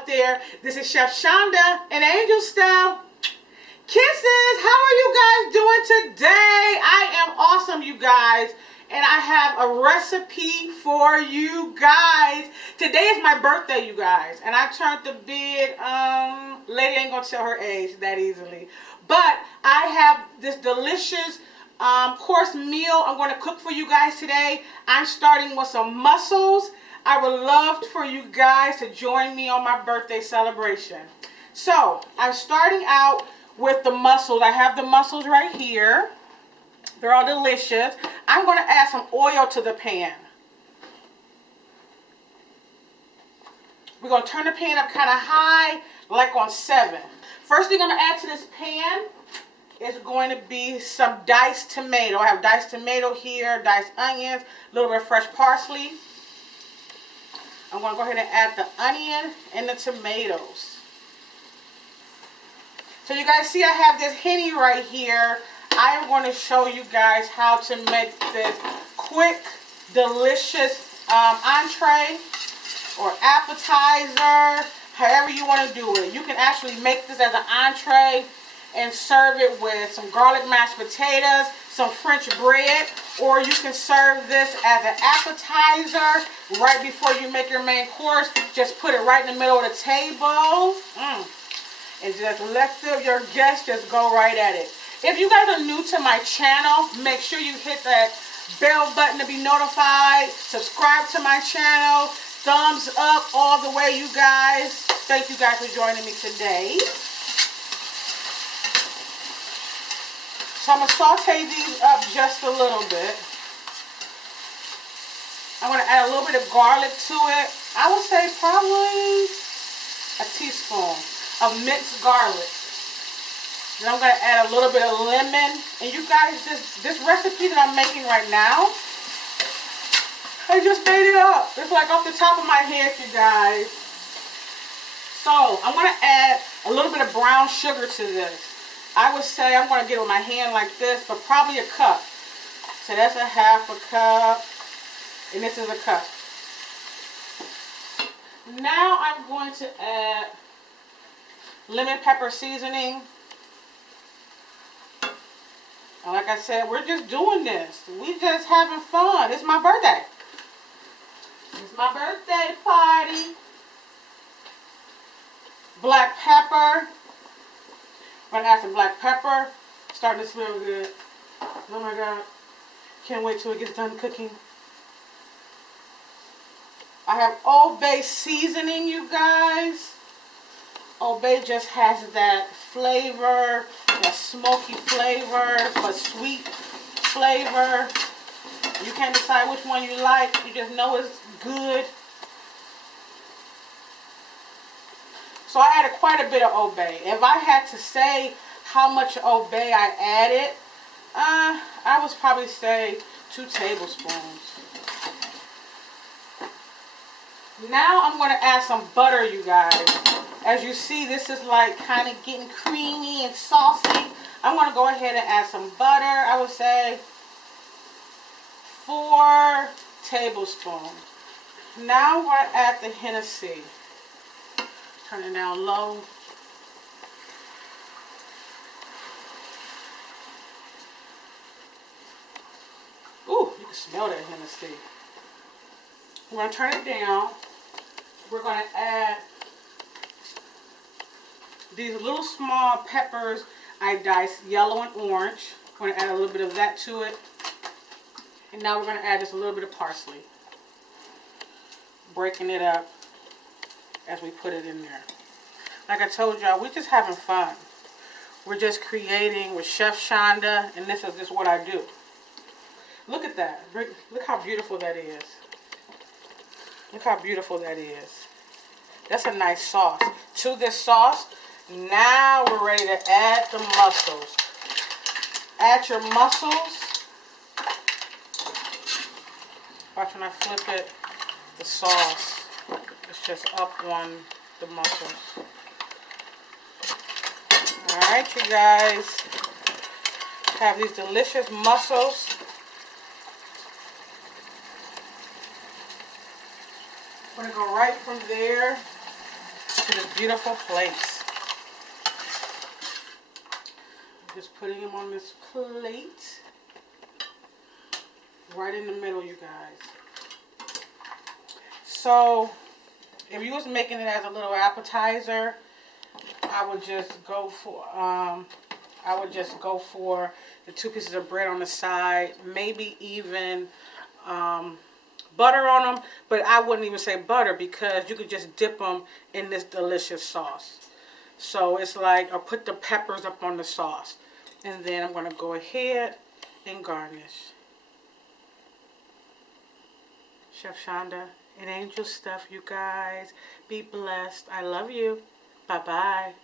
out there. This is Chef Shonda and Angel Style. Kisses, how are you guys doing today? I am awesome, you guys. And I have a recipe for you guys. Today is my birthday, you guys. And I turned the big, lady ain't gonna tell her age that easily. But I have this delicious course meal I'm going to cook for you guys today. I'm starting with some mussels. I would love for you guys to join me on my birthday celebration. So I'm starting out with the mussels. I have the mussels right here. They're all delicious. I'm going to add some oil to the pan. We're going to turn the pan up kind of high, like on 7. First thing I'm going to add to this pan is going to be some diced tomato. I have diced tomato here, diced onions, a little bit of fresh parsley. I'm going to go ahead and add the onion and the tomatoes. So you guys see I have this Henny right here. I am going to show you guys how to make this quick, delicious entree or appetizer, however you want to do it. You can actually make this as an entree and serve it with some garlic mashed potatoes, some French bread, or you can serve this as an appetizer right before you make your main course. Just put it right in the middle of the table and just let your guests just go right at it. If you guys are new to my channel, make sure you hit that bell button to be notified. Subscribe to my channel. Thumbs up all the way, you guys. Thank you guys for joining me today. So I'm going to saute these up just a little bit. I'm going to add a little bit of garlic to it. I would say probably a teaspoon of minced garlic. Then I'm going to add a little bit of lemon. And you guys, this recipe that I'm making right now, I just made it up. It's like off the top of my head, you guys. So I'm going to add a little bit of brown sugar to this. I would say I'm going to get it with my hand like this, but probably a cup. So that's a half a cup. And this is a cup. Now I'm going to add lemon pepper seasoning. And like I said, we're just doing this. We just having fun. It's my birthday. It's my birthday party. Black pepper. I'm going to add some black pepper. Starting to smell good. Oh my God. Can't wait till it gets done cooking. I have Old Bay seasoning, you guys. Old Bay just has that flavor, that smoky flavor, but sweet flavor. You can't decide which one you like. You just know it's good. So I added quite a bit of Old Bay. If I had to say how much Old Bay I added, I would probably say 2 tablespoons. Now I'm going to add some butter, you guys. As you see, this is like kind of getting creamy and saucy. I'm going to go ahead and add some butter. I would say 4 tablespoons. Now I'm going to add the Hennessy. Turn it down low. Ooh, you can smell that Hennessy. We're going to turn it down. We're going to add these little small peppers I diced, yellow and orange. I'm going to add a little bit of that to it. And now we're going to add just a little bit of parsley. Breaking it up as we put it in there. Like I told y'all, we're just having fun. We're just creating with Chef Shonda, and this is just what I do. Look at that. Look how beautiful that is. Look how beautiful that is. That's a nice sauce. To this sauce, now we're ready to add the mussels. Add your mussels. Watch when I flip it, the sauce is just up on the mussels. Alright, you guys. Have these delicious mussels. I'm going to go right from there to onto this beautiful plate. Just putting them on this plate. Right in the middle, you guys. So, if you was making it as a little appetizer, I would just go for the 2 pieces of bread on the side, maybe even butter on them, but I wouldn't even say butter because you could just dip them in this delicious sauce. So it's like, or put the peppers up on the sauce. And then I'm going to go ahead and garnish. Chef Shonda and Angel Stuff, you guys. Be blessed. I love you. Bye-bye.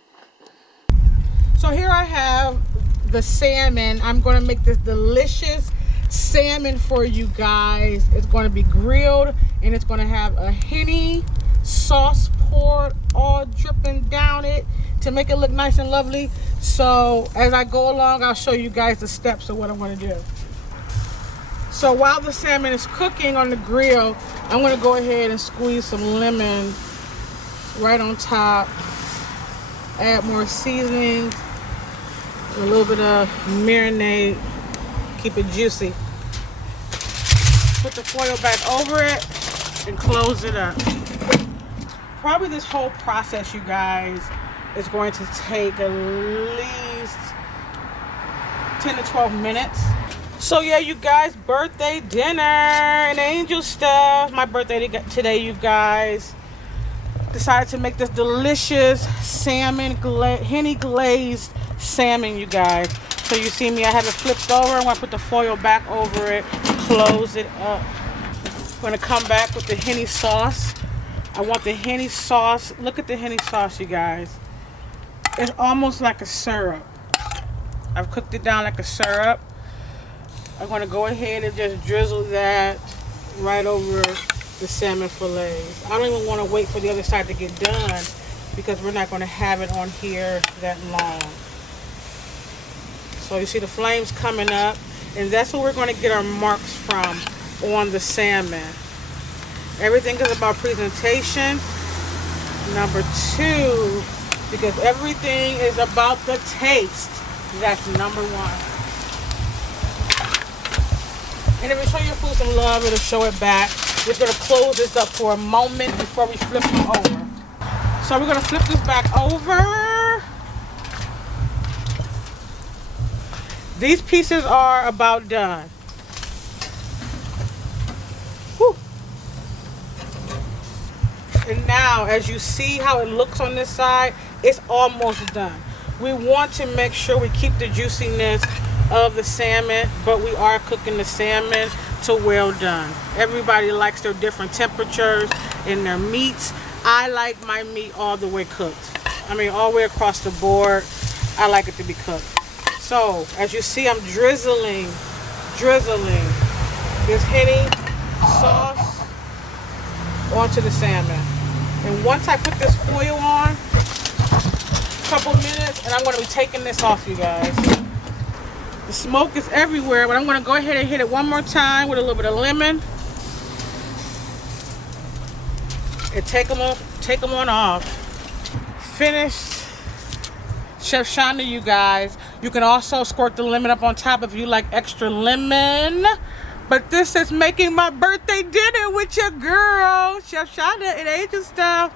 So here I have the salmon. I'm going to make this delicious salmon for you guys. It's going to be grilled and it's going to have a Henny sauce poured all dripping down it to make it look nice and lovely. So as I go along, I'll show you guys the steps of what I'm going to do. So while the salmon is cooking on the grill, I'm going to go ahead and squeeze some lemon right on top. Add more seasonings, a little bit of marinade, keep it juicy. Put the foil back over it and close it up. Probably this whole process, you guys, is going to take at least 10 to 12 minutes. So yeah, you guys, birthday dinner and Angel Stuff. My birthday today, you guys. Decided to make this delicious salmon, Henny glazed salmon, you guys. So you see me, I have it flipped over. I'm going to put the foil back over it, close it up. I'm going to come back with the Henny sauce. I want the Henny sauce. Look at the Henny sauce, you guys. It's almost like a syrup. I've cooked it down like a syrup. I'm going to go ahead and just drizzle that right over the salmon fillets. I don't even want to wait for the other side to get done because we're not going to have it on here that long. So you see the flames coming up, and that's where we're going to get our marks from on the salmon. Everything is about presentation. Number 2, because everything is about the taste. That's number 1. And if you show your food some love, it'll show it back. We're going to close this up for a moment before we flip it over. So we're going to flip this back over. These pieces are about done. Whew. And now, as you see how it looks on this side, it's almost done. We want to make sure we keep the juiciness of the salmon, but we are cooking the salmon to well done. Everybody likes their different temperatures in their meats. I like my meat all the way cooked. I mean, all the way across the board, I like it to be cooked. So, as you see, I'm drizzling this Henny sauce onto the salmon. And once I put this foil on, a couple minutes, and I'm going to be taking this off, you guys. The smoke is everywhere, but I'm going to go ahead and hit it one more time with a little bit of lemon. And take them on off. Finished Chef Shonda, you guys. You can also squirt the lemon up on top if you like extra lemon. But this is making my birthday dinner with your girl, Chef Shonda and Angel Stuff.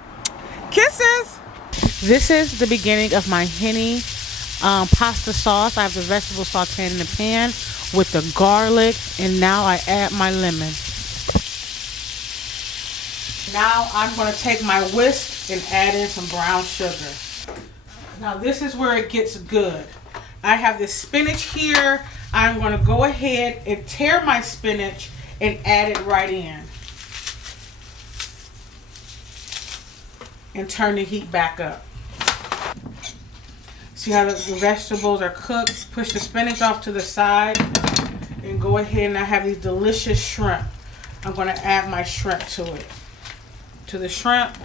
Kisses. This is the beginning of my Henny pasta sauce. I have the vegetable sauteed in the pan with the garlic, and now I add my lemon. Now I'm going to take my whisk and add in some brown sugar. Now this is where it gets good. I have this spinach here. I'm going to go ahead and tear my spinach and add it right in. And turn the heat back up. See how the vegetables are cooked? Push the spinach off to the side and go ahead, and I have these delicious shrimp. I'm going to add my shrimp to it. To the shrimp,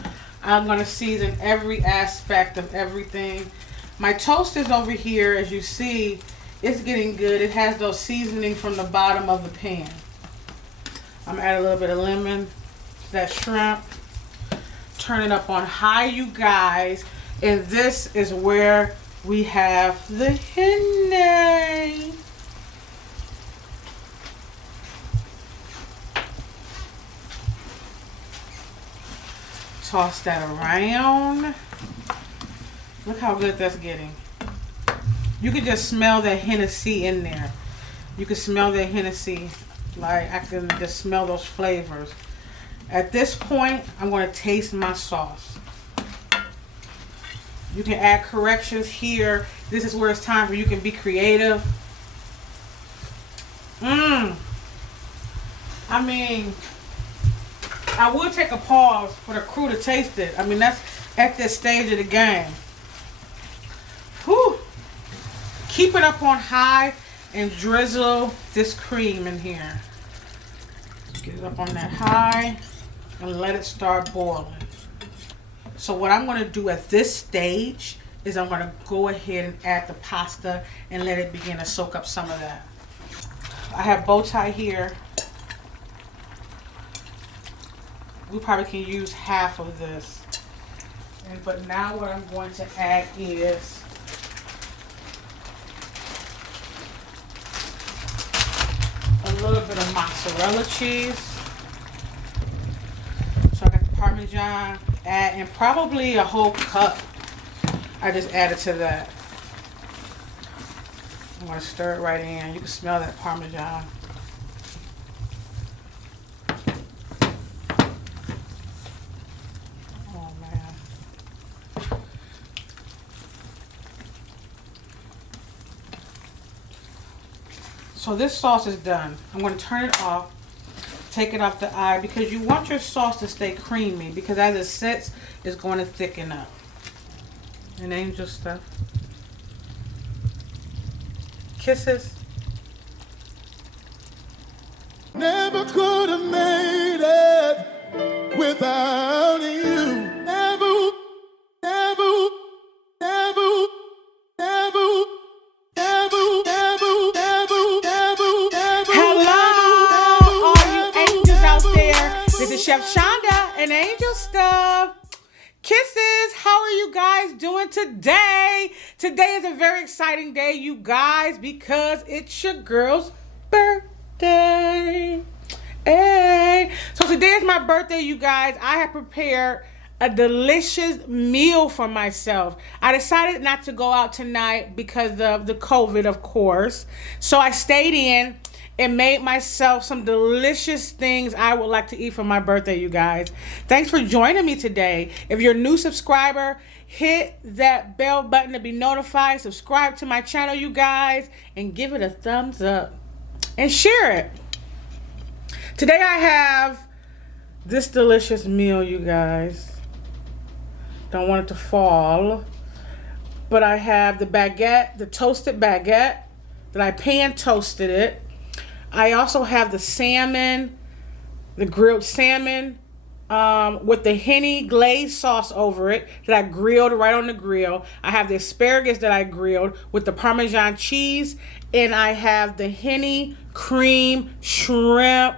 I'm going to season every aspect of everything. My toast is over here, as you see. It's getting good. It has those seasonings from the bottom of the pan. I'm going to add a little bit of lemon to that shrimp. turn it up on high, you guys. And this is where we have the henna. Toss that around. Look how good that's getting. You can just smell that Hennessy in there. You can smell that Hennessy. Like, I can just smell those flavors. At this point, I'm going to taste my sauce. You can add corrections here. This is where it's time for you can be creative. I mean, I will take a pause for the crew to taste it. I mean, that's at this stage of the game. Whew. Keep it up on high and drizzle this cream in here. Get it up on that high and let it start boiling. So what I'm going to do at this stage is I'm going to go ahead and add the pasta and let it begin to soak up some of that. I have bow tie here. We probably can use half of this. But now what I'm going to add is a little bit of mozzarella cheese. So I got the Parmesan, and probably a whole cup. I just added to that. I'm going to stir it right in. You can smell that Parmesan. Oh man. So this sauce is done. I'm going to turn it off, take it off the eye, because you want your sauce to stay creamy, because as it sits, it's going to thicken up. And angel stuff. Kisses. Never could have made it without you. Never, never, never, never, never, never, never, never, never. Hello, all you angels out there. This is Chef Shonda and Angel Stuff. Kisses, how are you guys doing today? Today is a very exciting day, you guys, because it's your girl's birthday. Hey. So today is my birthday, you guys. I have prepared a delicious meal for myself. I decided not to go out tonight because of the COVID, of course. So I stayed in and made myself some delicious things I would like to eat for my birthday, you guys. Thanks for joining me today. If you're a new subscriber, hit that bell button to be notified. Subscribe to my channel, you guys, and give it a thumbs up and share it. Today I have this delicious meal, you guys. Don't want it to fall. But I have the baguette, the toasted baguette, that I pan toasted it. I also have the salmon, the grilled salmon, with the Henny glaze sauce over it that I grilled right on the grill. I have the asparagus that I grilled with the Parmesan cheese, and I have the Henny cream shrimp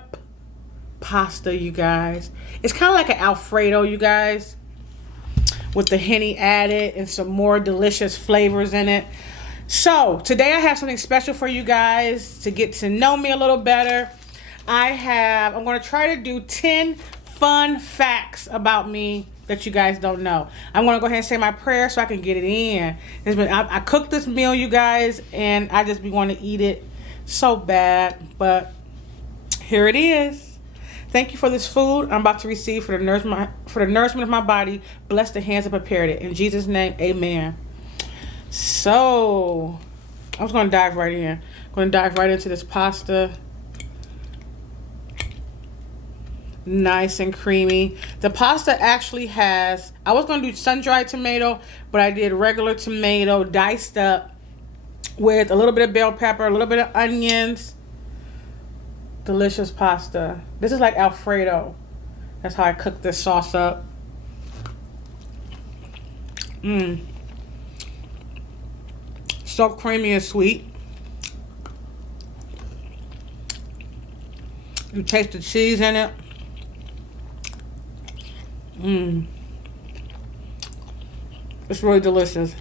pasta, you guys. It's kind of like an Alfredo, you guys, with the Henny added and some more delicious flavors in it. So today I have something special for you guys to get to know me a little better. I'm going to try to do 10 fun facts about me that you guys don't know. I'm going to go ahead and say my prayer so I can get it in. I cooked this meal, you guys, and I just be wanting to eat it so bad, but here it is. Thank you for this food I'm about to receive for the nourishment of my body. Bless the hands that prepared it. In Jesus' name, amen. So, I was going to dive right in. I'm going to dive right into this pasta. Nice and creamy. The pasta actually has, I was going to do sun-dried tomato, but I did regular tomato diced up with a little bit of bell pepper, a little bit of onions. Delicious pasta. This is like Alfredo. That's how I cook this sauce up. So creamy and sweet. You taste the cheese in it. It's really delicious.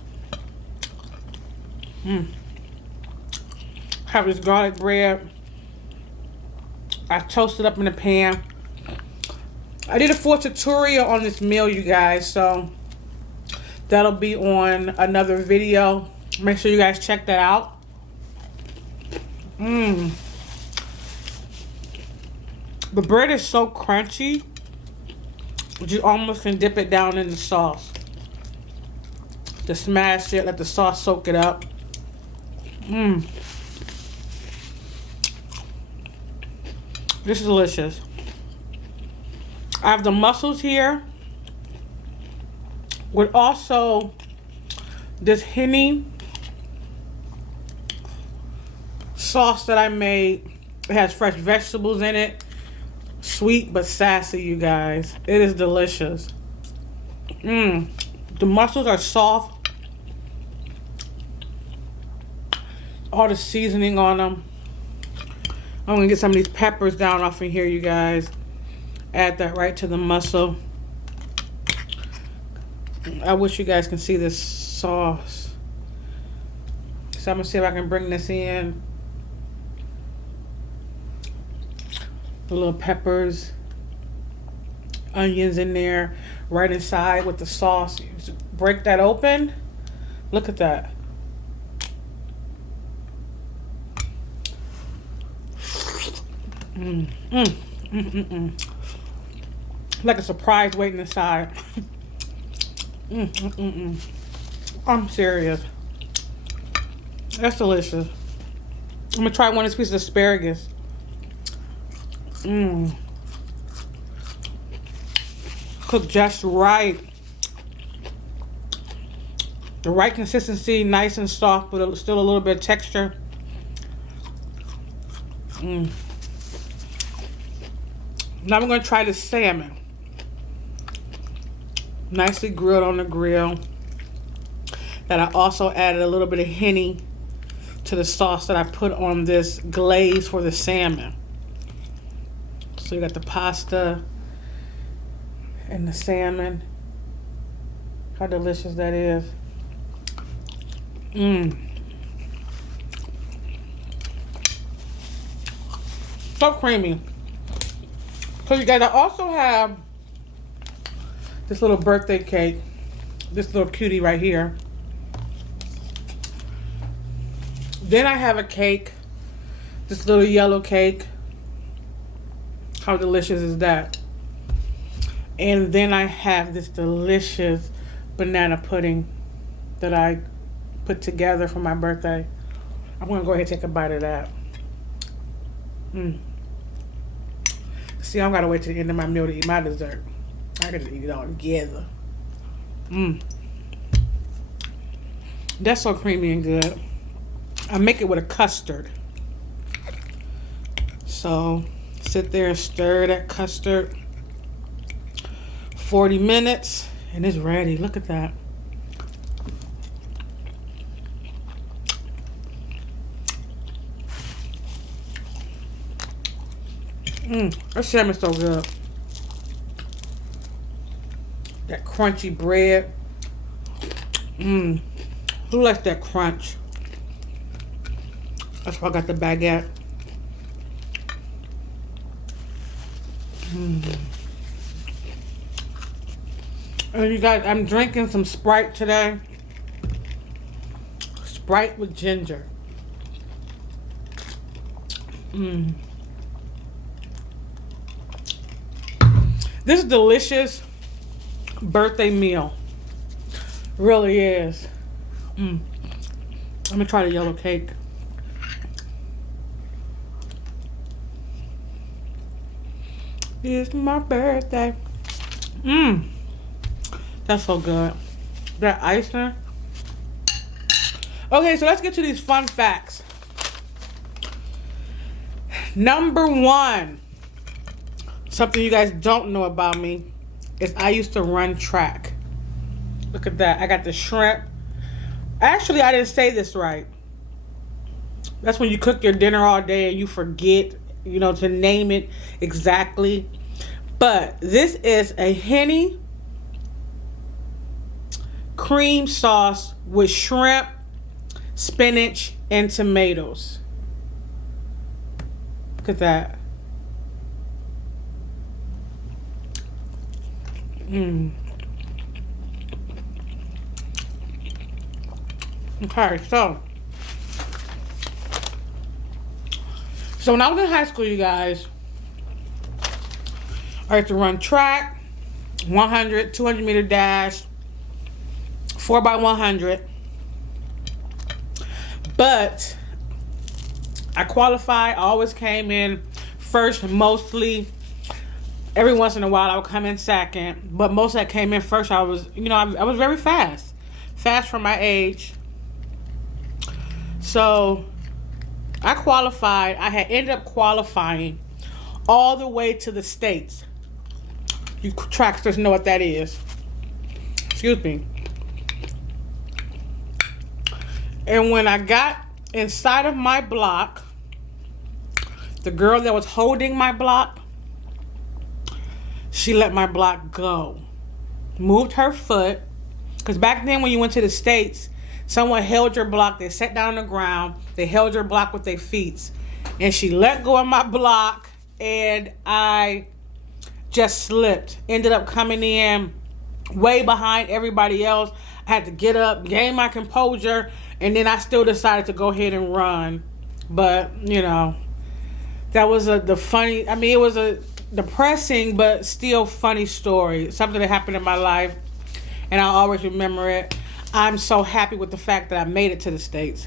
Have this garlic bread. I toast it up in the pan. I did a full tutorial on this meal, you guys, so that'll be on another video. Make sure you guys check that out. The bread is so crunchy, you almost can dip it down in the sauce. Just smash it, let the sauce soak it up. This is delicious. I have the mussels here with also this Henny sauce that I made. It has fresh vegetables in it. Sweet but sassy, you guys. It is delicious. The mussels are soft. All the seasoning on them. I'm gonna get some of these peppers down off in here, you guys. Add that right to the mussel. I wish you guys can see this sauce. So I'm gonna see if I can bring this in. The little peppers, onions in there, right inside with the sauce. Just break that open. Look at that. Like a surprise waiting inside. I'm serious. That's delicious. I'm gonna try one of these pieces of asparagus. Cooked just right. The right consistency, nice and soft, but still a little bit of texture. Now I'm going to try the salmon. Nicely grilled on the grill. That I also added a little bit of Henny to the sauce that I put on this glaze for the salmon. So you got the pasta and the salmon. How delicious that is. So creamy. So you guys, I also have this little birthday cake. This little cutie right here. Then I have a cake. This little yellow cake. How delicious is that? And then I have this delicious banana pudding that I put together for my birthday. I'm gonna go ahead and take a bite of that. See, I don't gotta wait till the end of my meal to eat my dessert. I gotta eat it all together. That's so creamy and good. I make it with a custard. So sit there and stir that custard 40 minutes and it's ready. Look at that. That salmon's so good. That crunchy bread. Who likes that crunch? That's why I got the baguette. And you guys, I'm drinking some Sprite today. Sprite with ginger. This delicious birthday meal really is. I'm gonna try the yellow cake. It's my birthday. That's so good. That icing. Okay, so let's get to these fun facts. Number 1. Something you guys don't know about me is I used to run track. Look at that. I got the shrimp. Actually, I didn't say this right. That's when you cook your dinner all day and you forget, you know, to name it exactly. But this is a Henny cream sauce with shrimp, spinach, and tomatoes. Look at that. Okay, so when I was in high school, you guys, I had to run track, 100, 200 meter dash, 4x100. But I qualified. I always came in first, mostly. Every once in a while, I would come in second. But mostly I came in first. I was, I was very fast. Fast for my age. So I qualified. I had ended up qualifying all the way to the States. You tracksters know what that is. Excuse me. And when I got inside of my block, the girl that was holding my block, she let my block go. Moved her foot. Because back then when you went to the States, someone held your block. They sat down on the ground. They held your block with their feet. And she let go of my block. And I just slipped. Ended up coming in way behind everybody else. I had to get up, gain my composure. And then I still decided to go ahead and run. But, that was it was a depressing but still funny story. Something that happened in my life. And I'll always remember it. I'm so happy with the fact that I made it to the States.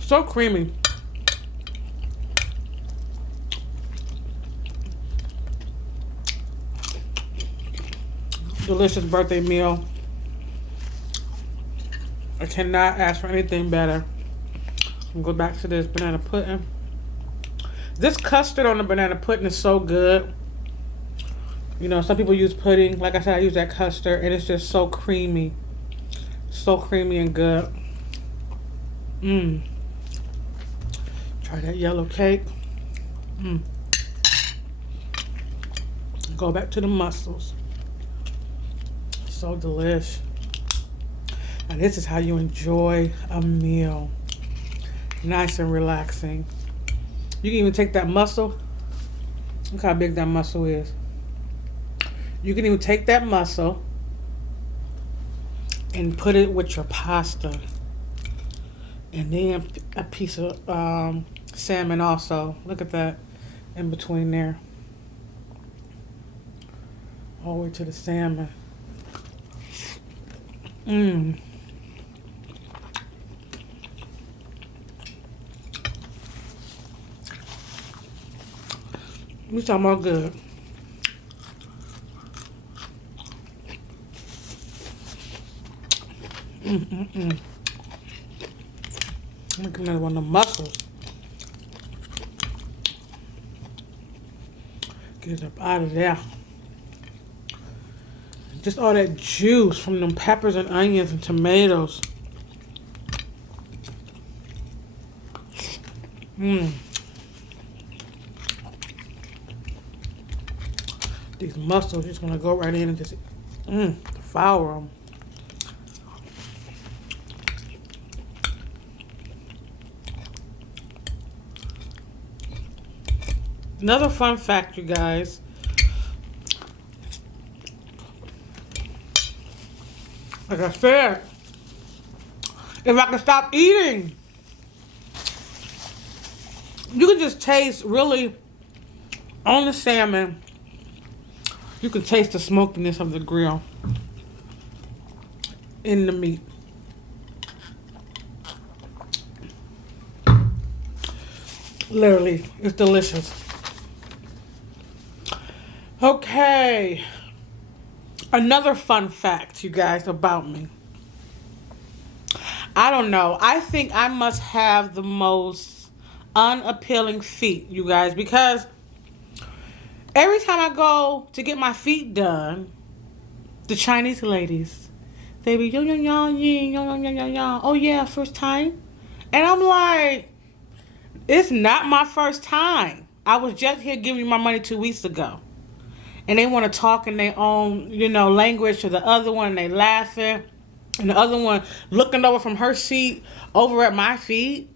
So creamy. Delicious birthday meal. I cannot ask for anything better. I'm gonna go back to this banana pudding. This custard on the banana pudding is so good. Some people use pudding. Like I said, I use that custard, and it's just so creamy. So creamy and good. Try that yellow cake. Go back to the mussels. So delish. And this is how you enjoy a meal. Nice and relaxing. You can even take that mussel. Look how big that mussel is. You can even take that mussel and put it with your pasta. And then a piece of salmon also. Look at that in between there. All the way to the salmon. We talking about good. Make another one of the mussels. Get it up out of there. Just all that juice from them peppers and onions and tomatoes. These mussels, just want to go right in and just devour them. Another fun fact, you guys. Like I said, if I could stop eating, you can just taste really on the salmon. You can taste the smokiness of the grill in the meat. Literally, it's delicious. Okay. Another fun fact, you guys, about me. I don't know. I think I must have the most unappealing feet, you guys, because every time I go to get my feet done, the Chinese ladies, they be yo yo yo yo yo yo yo. Oh yeah, first time, and I'm like, it's not my first time. I was just here giving you my money 2 weeks ago. And they want to talk in their own, language to the other one. And they laughing. And the other one looking over from her seat over at my feet.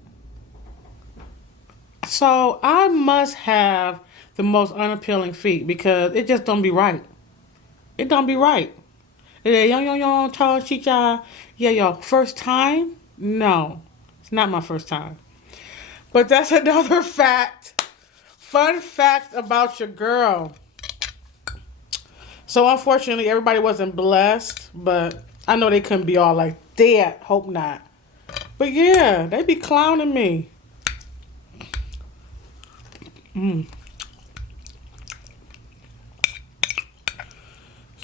So I must have the most unappealing feet because it just don't be right. It don't be right. Yeah, first time? No, it's not my first time. But that's another fact. Fun fact about your girl. So unfortunately, everybody wasn't blessed, but I know they couldn't be all like that. Hope not. But yeah, they be clowning me.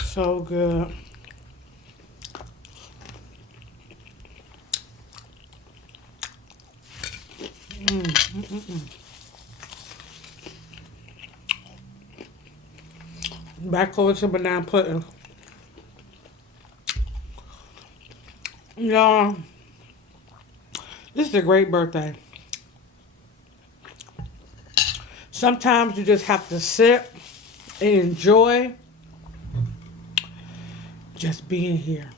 So good. Back over to banana pudding. Y'all, this is a great birthday. Sometimes you just have to sit and enjoy just being here.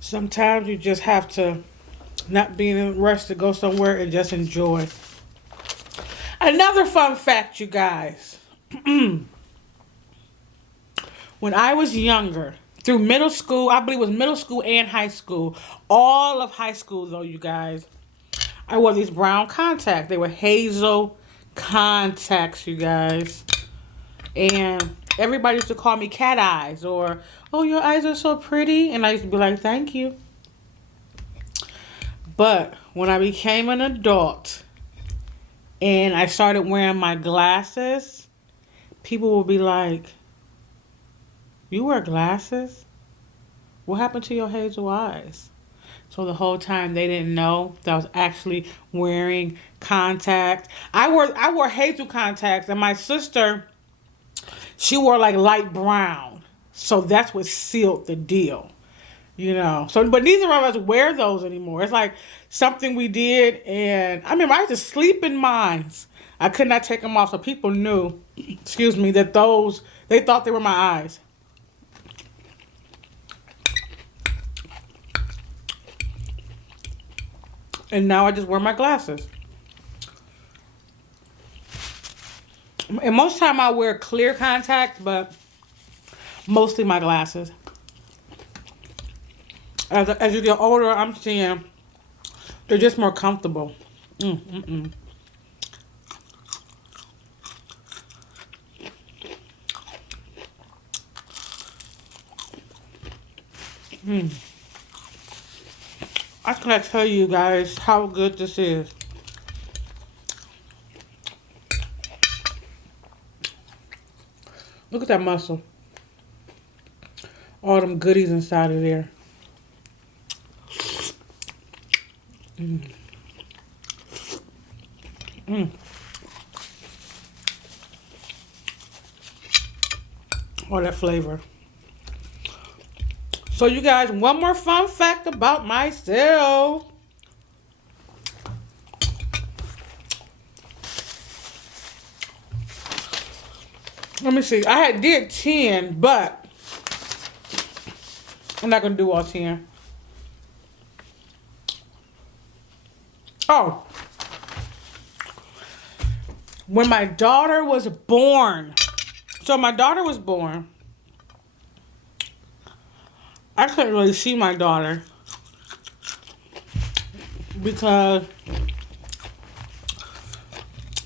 Sometimes you just have to not be in a rush to go somewhere and just enjoy. Another fun fact, you guys. When I was younger, through middle school, I believe it was middle school and high school, all of high school though, you guys, I wore these brown contacts. They were hazel contacts, you guys. And everybody used to call me cat eyes or, oh, your eyes are so pretty. And I used to be like, thank you. But when I became an adult and I started wearing my glasses, people would be like, you wear glasses? What happened to your hazel eyes? So the whole time they didn't know that I was actually wearing contacts. I wore hazel contacts, and my sister, she wore like light brown. So that's what sealed the deal. So, but neither of us wear those anymore. It's like something we did, and I remember I used to sleep in mines. I could not take them off, so people knew, that they thought they were my eyes. And now I just wear my glasses. And most time I wear clear contacts, but mostly my glasses. As you get older, I'm seeing they're just more comfortable. I cannot tell you guys how good this is. Look at that muscle. All them goodies inside of there. All that flavor. So you guys, one more fun fact about myself. Let me see. I did 10, but I'm not going to do all 10. Oh. When my daughter was born. So my daughter was born. I couldn't really see my daughter because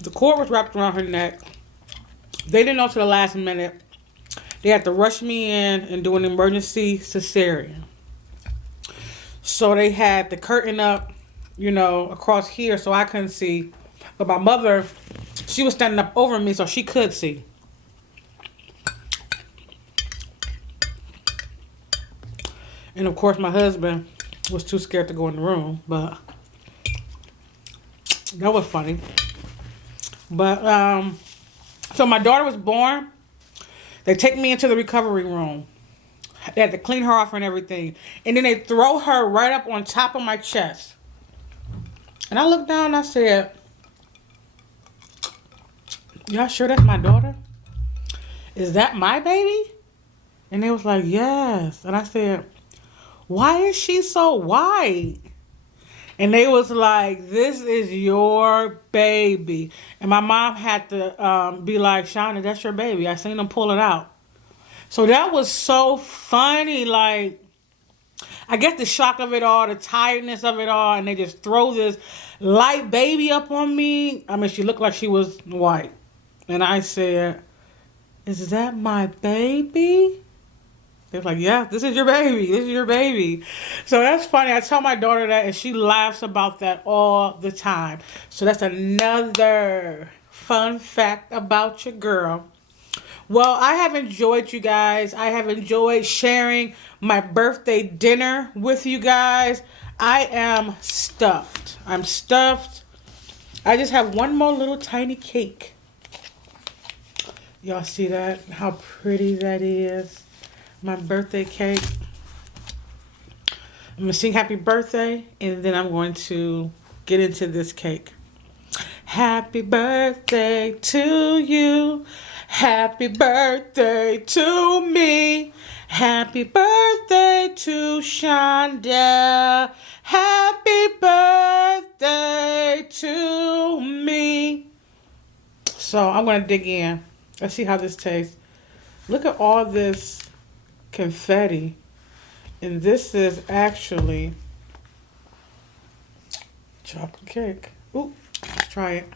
the cord was wrapped around her neck. They didn't know till the last minute. They had to rush me in and do an emergency cesarean. So they had the curtain up, across here so I couldn't see. But my mother, she was standing up over me so she could see. And of course, my husband was too scared to go in the room, but that was funny. But, so my daughter was born. They take me into the recovery room. They had to clean her off and everything. And then they throw her right up on top of my chest. And I looked down and I said, y'all sure that's my daughter? Is that my baby? And they was like, yes. And I said, why is she so white? And they was like, this is your baby. And my mom had to be like, Shauna, that's your baby. I seen them pull it out. So that was so funny. Like, I get the shock of it all, the tiredness of it all, and they just throw this light baby up on me. I mean, she looked like she was white. And I said, is that my baby? They're like, yeah, this is your baby. This is your baby. So that's funny. I tell my daughter that, and she laughs about that all the time. So that's another fun fact about your girl. Well, I have enjoyed you guys. I have enjoyed sharing my birthday dinner with you guys. I am stuffed. I'm stuffed. I just have one more little tiny cake. Y'all see that? How pretty that is. My birthday cake. I'm going to sing happy birthday, and then I'm going to get into this cake. Happy birthday to you. Happy birthday to me. Happy birthday to Shonda. Happy birthday to me. So I'm going to dig in. Let's see how this tastes. Look at all this confetti, and this is actually chocolate cake. Ooh, let's try it.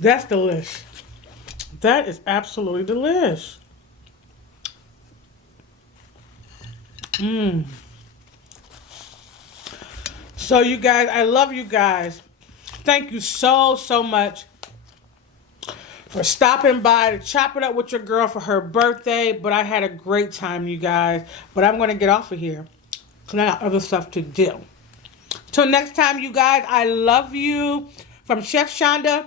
That's delish. That is absolutely delish. So you guys, I love you guys. Thank you so much for stopping by to chop it up with your girl for her birthday. But I had a great time, you guys. But I'm going to get off of here because I got other stuff to do. Till next time, you guys, I love you. From Chef Shonda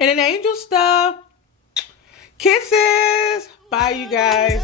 and an angel stuff. Kisses. Bye, you guys.